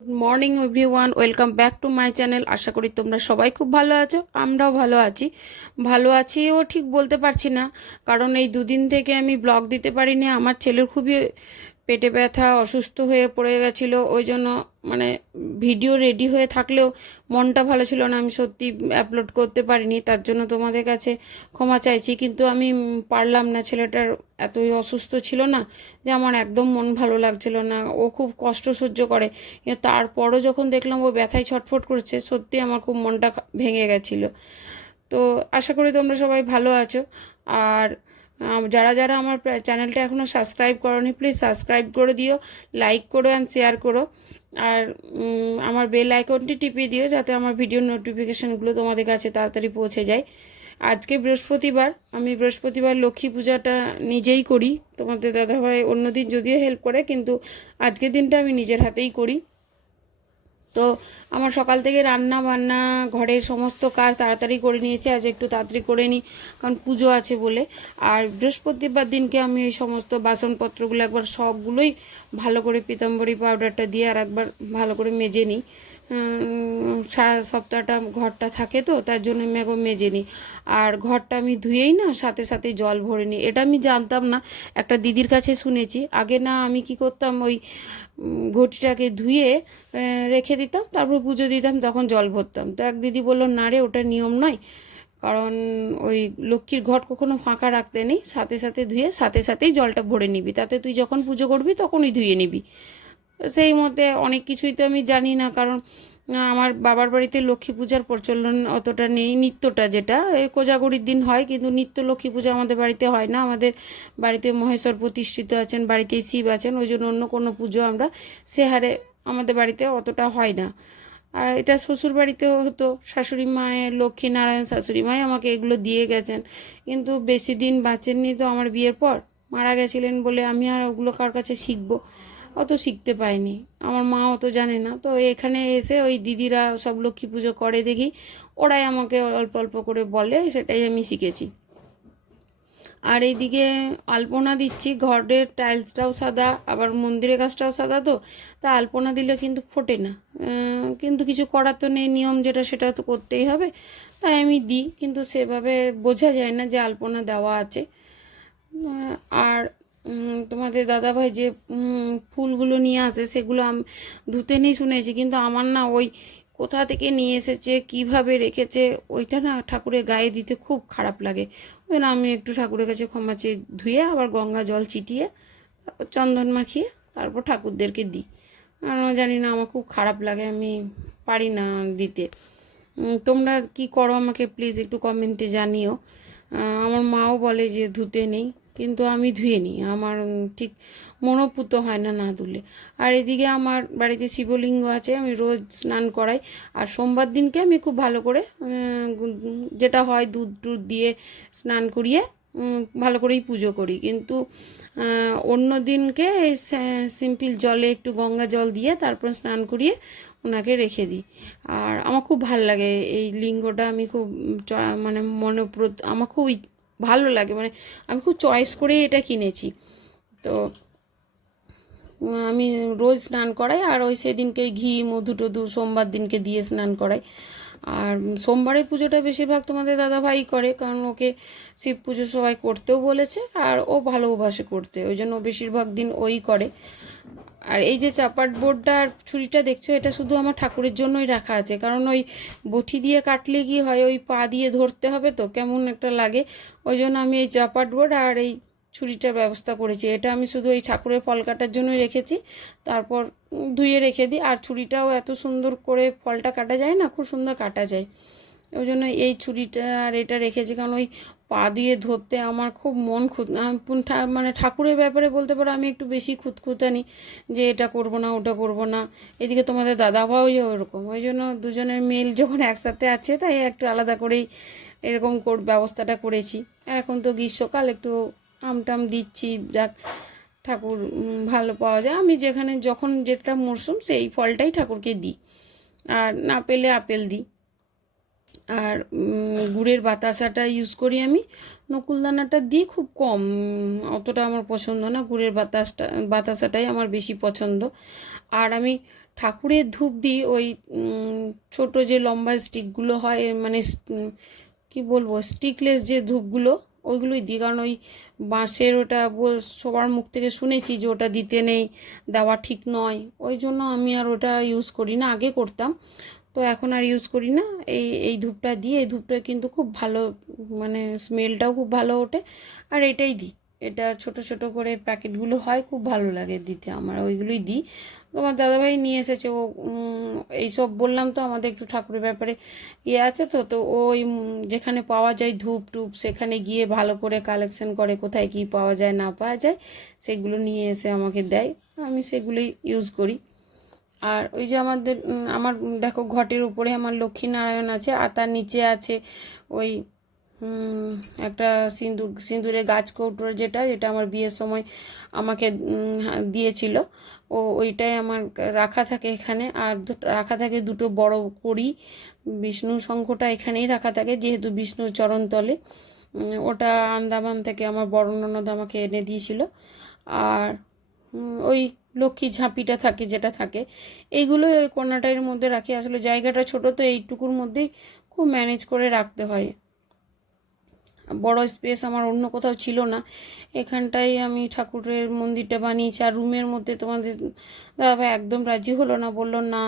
Good morning everyone, welcome back to my channel. আশা করি তোমরা সবাই খুব ভালো আছো। আমরাও ভালো আছি। ভালো আছিও ঠিক বলতে পারছি না, কারণ এই দুদিন থেকে আমি ব্লগ দিতে পারিনি। আমার ছেলের খুবই পেটে ব্যথা, অসুস্থ হয়ে পড়ে গেছিলো, ওই জন্য মানে ভিডিও রেডি হয়ে থাকলেও মনটা ভালো ছিল না, আমি সত্যি আপলোড করতে পারিনি। তার জন্য তোমাদের কাছে ক্ষমা চাইছি, কিন্তু আমি পারলাম না। ছেলেটার এতই অসুস্থ ছিল না যে আমার একদম মন ভালো লাগছিল না। ও খুব কষ্ট সহ্য করে, কিন্তু তারপরও যখন দেখলাম ও ব্যথায় ছটফট করছে, সত্যি আমার খুব মনটা ভেঙে গেছিলো। তো আশা করি তোমরা সবাই ভালো আছো। আর যারা যারা আমার চ্যানেলটা এখনও সাবস্ক্রাইব করোনি, প্লিজ সাবস্ক্রাইব করে দিও, লাইক করো অ্যান্ড শেয়ার করো। আর আমার বেল আইকনটি টিপিয়ে দিও, যাতে আমার ভিডিও নোটিফিকেশানগুলো তোমাদের কাছে তাড়াতাড়ি পৌঁছে যায়। আজকে বৃহস্পতিবার, আমি বৃহস্পতিবার লক্ষ্মী পূজাটা নিজেই করি। তোমাদের দাদাভাই অন্যদিন যদিও হেল্প করে, কিন্তু আজকের দিনটা আমি নিজের হাতেই করি। তো আমার সকাল থেকে রান্না বান্না, ঘরের সমস্ত কাজ তাড়াতাড়ি করে নিয়েছি। আজ একটু তাড়াতাড়ি করে নিই, কারণ পুজো আছে বলে। আর বৃহস্পতিবার দিনকে আমি এই সমস্ত বাসনপত্রগুলো একবার সবগুলোই ভালো করে পিতাম্বরী পাউডারটা দিয়ে আর একবার ভালো করে মেজে নিই। সারা সপ্তাহটা ঘরটা থাকে, তো তার জন্য আমি একবার মেজে নিই। আর ঘরটা আমি ধুয়েই না সাথে সাথে জল ভরে নিই। এটা আমি জানতাম না, একটা দিদির কাছে শুনেছি। আগে না আমি কি করতাম, ওই ঘটিটাকে ধুয়ে রেখে দিতাম, তারপর পুজো দিতাম, তখন জল ভরতাম। তো এক দিদি বললো, না রে, ওটা নিয়ম নয়। কারণ ওই লক্ষ্মীর ঘট কখনো ফাঁকা রাখতে নেই, সাথে সাথে ধুয়ে সাথে সাথেই জলটা ভরে নিবি, তাতে তুই যখন পুজো করবি তখনই ধুয়ে নিবি। সেই মতে অনেক কিছুই তো আমি জানি না, কারণ আমার বাবার বাড়িতে লক্ষ্মী পূজার প্রচলন অতটা নেই। নিত্যটা যেটা এই কোজাগরির দিন হয়, কিন্তু নিত্য লক্ষ্মী পূজা আমাদের বাড়িতে হয় না। আমাদের বাড়িতে মহেশ্বর প্রতিষ্ঠিত আছেন, বাড়িতেই শিব আছেন, ওই জন্য অন্য কোনো পুজো আমরা সে হারে আমাদের বাড়িতে অতটা হয় না। আর এটা শ্বশুর বাড়িতেও হতো, শাশুড়ি মায়ের, লক্ষ্মী নারায়ণ শাশুড়ি মাই আমাকে এগুলো দিয়ে গেছেন। কিন্তু বেশি দিন বাঁচেননি তো আমার বিয়ের পর, মারা গেছিলেন বলে আমি আর ওগুলো কার কাছে শিখবো, অত শিখতে পাইনি। আমার মা অত জানে না। তো এখানে এসে ওই দিদিরা সব লক্ষ্মী পুজো করে দেখি, ওরাই আমাকে অল্প অল্প করে বলে, সেটাই আমি শিখেছি। আর এইদিকে আলপনা দিচ্ছি। ঘরের টাইলসটাও সাদা, আবার মন্দিরের কাজটাও সাদা, তো তা আলপনা দিলে কিন্তু ফোটে না। কিন্তু কিছু করার তো নেই, নিয়ম যেটা সেটা তো করতেই হবে, তাই আমি দিই। কিন্তু সেভাবে বোঝা যায় না যে আলপনা দেওয়া আছে। আর তোমাদের দাদাভাই যে ফুলগুলো নিয়ে আসে, সেগুলো ধুতে নেই শুনেছি, কিন্তু আমার না ওই কোথা থেকে নিয়ে এসেছে, কিভাবে রেখেছে, ওইটা না ঠাকুরের গায়ে দিতে খুব খারাপ লাগে। ওই জন্য আমি একটু ঠাকুরের কাছে ক্ষমা চেয়ে ধুয়ে আবার গঙ্গা জল ছিটিয়ে তারপর চন্দন মাখিয়ে তারপর ঠাকুরদেরকে দিই। জানি না, আমার খুব খারাপ লাগে, আমি পারি না দিতে। তোমরা কি করো আমাকে প্লিজ একটু কমেন্টে জানিও। আমার মাও বলে যে ধুতে নেই, কিন্তু আমি ধুয়ে নিই, আমার ঠিক মনোপুত হয় না না ধুলে। আর এদিকে আমার বাড়িতে শিবলিঙ্গ আছে, আমি রোজ স্নান করাই। আর সোমবার দিনকে আমি খুব ভালো করে যেটা হয় দুধ টুধ দিয়ে স্নান করিয়ে ভালো করেই পুজো করি। কিন্তু অন্য দিনকে এই সিম্পল জলে একটু গঙ্গা জল দিয়ে তারপর স্নান করিয়ে ওনাকে রেখে দিই। আর আমার খুব ভালো লাগে এই লিঙ্গটা, আমি খুব মানে আমার খুব ভালো লাগে, মানে আমি খুব চয়েস করেই এটা কিনেছি। তো আমি রোজ স্নান করাই, আর ওই সেদিনকে ঘি মধু টধু সোমবার দিনকে দিয়ে স্নান করাই। আর সোমবারের পুজোটা বেশিরভাগ তোমাদের দাদাভাই করে, কারণ ওকে শিব পুজো সবাই করতেও বলেছে, আর ও ভালোবাসে করতে, ওই জন্য বেশিরভাগ দিন ওই করে। আর এই যে চাপাট বোর্ডটা আর ছুরিটা দেখছো, এটা শুধু আমার ঠাকুরের জন্যই রাখা আছে, কারণ ওই বটি দিয়ে কাটলে কি হয়, ওই পা দিয়ে ধরতে হবে, তো কেমন একটা লাগে। ওই জন্য আমি এই চাপাট বোর্ড আর এই ছুরিটার ব্যবস্থা করেছি। এটা আমি শুধু এই ঠাকুরের ফল কাটার জন্যই রেখেছি, তারপর ধুয়ে রেখে দিই। আর ছুরিটাও এত সুন্দর করে ফলটা কাটা যায় না, খুব সুন্দর কাটা যায়, ওই জন্য এই ছুরিটা আর এটা রেখেছি। কারণ ওই পা দিয়ে ধরতে আমার খুব মন মানে ঠাকুরের ব্যাপারে বলতে পারো আমি একটু বেশি খুঁতখুঁতানি, যে এটা করব না ওটা করব না। এদিকে তোমাদের দাদাভাই ওরকম, ওই জন্য দুজনের মেল যখন একসাথে আছে, তাই একটু আলাদা করেই এরকম ব্যবস্থাটা করেছি। আর এখন তো গ্রীষ্মকাল, একটু আম টাম দিচ্ছি, দেখ ঠাকুর ভালো পাওয়া যায়। আমি যেখানে যখন যেটা মরশুম সেই ফলটাই ঠাকুরকে দিই, আর না পেলে আপেল দিই। আর গুড়ের বাতাসাটা ইউজ করি আমি। নকুলদানাটা দিই খুব কম, অতটা আমার পছন্দ না। গুড়ের বাতাসাটাই আমার বেশি পছন্দ। আর আমি ঠাকুরের ধূপ দিই ওই ছোট যে লম্বা স্টিকগুলো হয়, মানে কি বলবো, স্টিকলেস যে ধূপগুলো, ওইগুলোই দিই। কারণ ওই বাঁশের ওটা সবার মুখ থেকে শুনেছি যে ওটা দিতে নেই, দেওয়া ঠিক নয়, ওই জন্য আমি আর ওটা ইউজ করি না। আগে করতাম, তো এখন আর ইউজ করি না। এই ধূপটা দিই, এই ধূপটা কিন্তু খুব ভালো, মানে স্মেলটাও খুব ভালো ওঠে। আর এটাই দিই, এটা ছোট ছোট করে প্যাকেটগুলো হয়, খুব ভালো লাগে দিতে, আমার ওইগুলোই দিই। তোমার দাদাভাই নিয়ে এসেছে, ও এইসব বললাম তো, আমাদের একটু ঠাকুরের ব্যাপারে ইয়ে আছে, তো তো ওই যেখানে পাওয়া যায় ধূপ টুপ, সেখানে গিয়ে ভালো করে কালেকশন করে, কোথায় কি পাওয়া যায় না পাওয়া যায় সেগুলো নিয়ে এসে আমাকে দেয়, আমি সেগুলোই ইউজ করি। আর ওই যে আমার দেখো ঘটের উপরে আমার লক্ষ্মীনারায়ণ আছে, আর তার নিচে আছে ওই একটা সিঁদুরে গাছ কৌটোর, যেটা যেটা আমার বিয়ের সময় আমাকে দিয়েছিল, ওইটাই আমার রাখা থাকে এখানে। আর রাখা থাকে দুটো বড় কড়ি, বিষ্ণু শঙ্খটা এখানেই রাখা থাকে, যেহেতু বিষ্ণুর চরণতলে। ওটা আন্দামান থেকে আমার বড় ননদ আমাকে এনে দিয়েছিল। আর ওই লক্ষ্মী ঝাঁপিটা থাকে, যেটা থাকে, এইগুলো ওই কোণাটার মধ্যে রাখি। আসলে জায়গাটা ছোট, তো এইটুকুর মধ্যেই খুব ম্যানেজ করে রাখতে হয়, বড় স্পেস আমার অন্য কোথাও ছিল না। এখানটাই আমি ঠাকুরের মন্দিরটা বানিয়েছি। আর রুমের মধ্যে তোমাদের দাদাভাই একদম রাজি হলো না, বললো না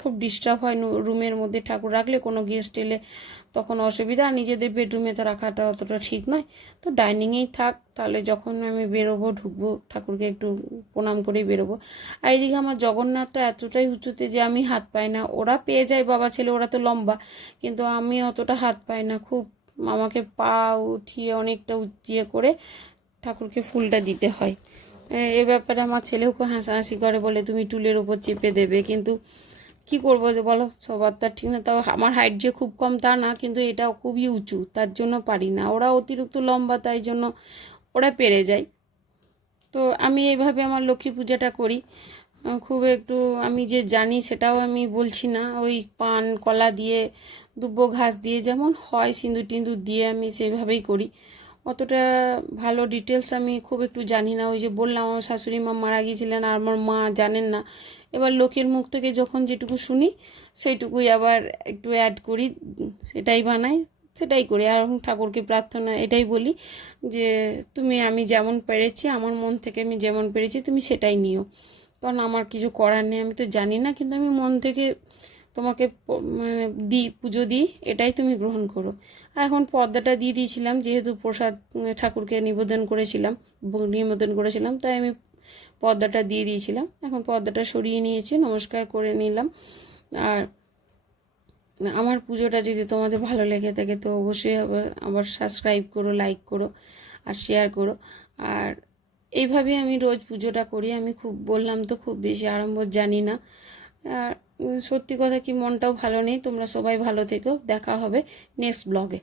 খুব ডিস্টার্ব হয় রুমের মধ্যে ঠাকুর রাখলে, কোনো গেস্ট এলে তখন অসুবিধা, আর নিজেদের বেডরুমে তো রাখাটা অতটা ঠিক নয়, তো ডাইনিংয়েই থাক, তাহলে যখন আমি বেরোবো ঢুকবো ঠাকুরকে একটু প্রণাম করেই বেরোবো। আর এইদিকে আমার জগন্নাথটা এতটাই উঁচুতে যে আমি হাত পাই না, ওরা পেয়ে যায় বাবা ছেলে, ওরা তো লম্বা, কিন্তু আমি অতটা হাত পাই না, খুব আমাকে পা উঠিয়ে অনেকটা উঁচিয়ে করে ঠাকুরকে ফুলটা দিতে হয়। এ ব্যাপারে আমার ছেলেও খুব হাসাহাসি করে, বলে তুমি টুলের উপর চেপে দেবে, কিন্তু কি করবো যে বলো, সবার তো ঠিক না। তাও আমার হাইট যে খুব কম তা না, কিন্তু এটা খুবই উঁচু, তার জন্য পারি না, ওরা অতিরিক্ত লম্বা, তাই জন্য ওরা পেরে যায়। তো আমি এইভাবে আমার লক্ষ্মী পূজাটা করি। খুব একটু আমি যে জানি সেটাও আমি বলছি না, ওই পান কলা দিয়ে, দুব্বো ঘাস দিয়ে যেমন হয়, সিঁদুর টিন্দুর দিয়ে আমি সেইভাবেই করি। অতটা ভালো ডিটেলস আমি খুব একটু জানি না। ওই যে বললাম আমার শাশুড়ি মা মারা গিয়েছিলেন, আর আমার মা জানেন না। এবার লোকের মুখ থেকে যখন যেটুকু শুনি সেইটুকুই আবার একটু অ্যাড করি, সেটাই বানাই, সেটাই করি। আর ঠাকুরকে প্রার্থনা এটাই বলি যে আমি যেমন পেরেছি, আমার মন থেকে আমি যেমন পেরেছি তুমি সেটাই নিও, কারণ আমার কিছু করার নেই, আমি তো জানি না, কিন্তু আমি মন থেকে তোমাকে মানে দিই, পুজো দিই, এটাই তুমি গ্রহণ করো। আর এখন পর্দাটা দিয়ে দিয়েছিলাম, যেহেতু প্রসাদ ঠাকুরকে নিবেদন করেছিলাম, তাই আমি পর্দাটা দিয়ে দিয়েছিলাম। এখন পর্দাটা সরিয়ে নিয়েছি, নমস্কার করে নিলাম। আর আমার পুজোটা যদি তোমাদের ভালো লেগে থাকে তো অবশ্যই আবার সাবস্ক্রাইব করো, লাইক করো আর শেয়ার করো। আর এইভাবেই আমি রোজ পুজোটা করি। আমি বললাম তো খুব বেশি আড়ম্বর জানি না। আর সত্যি কথা কি, মনটাও ভালো নেই। তোমরা সবাই ভালো থেকো, দেখা হবে নেক্সট ব্লগে।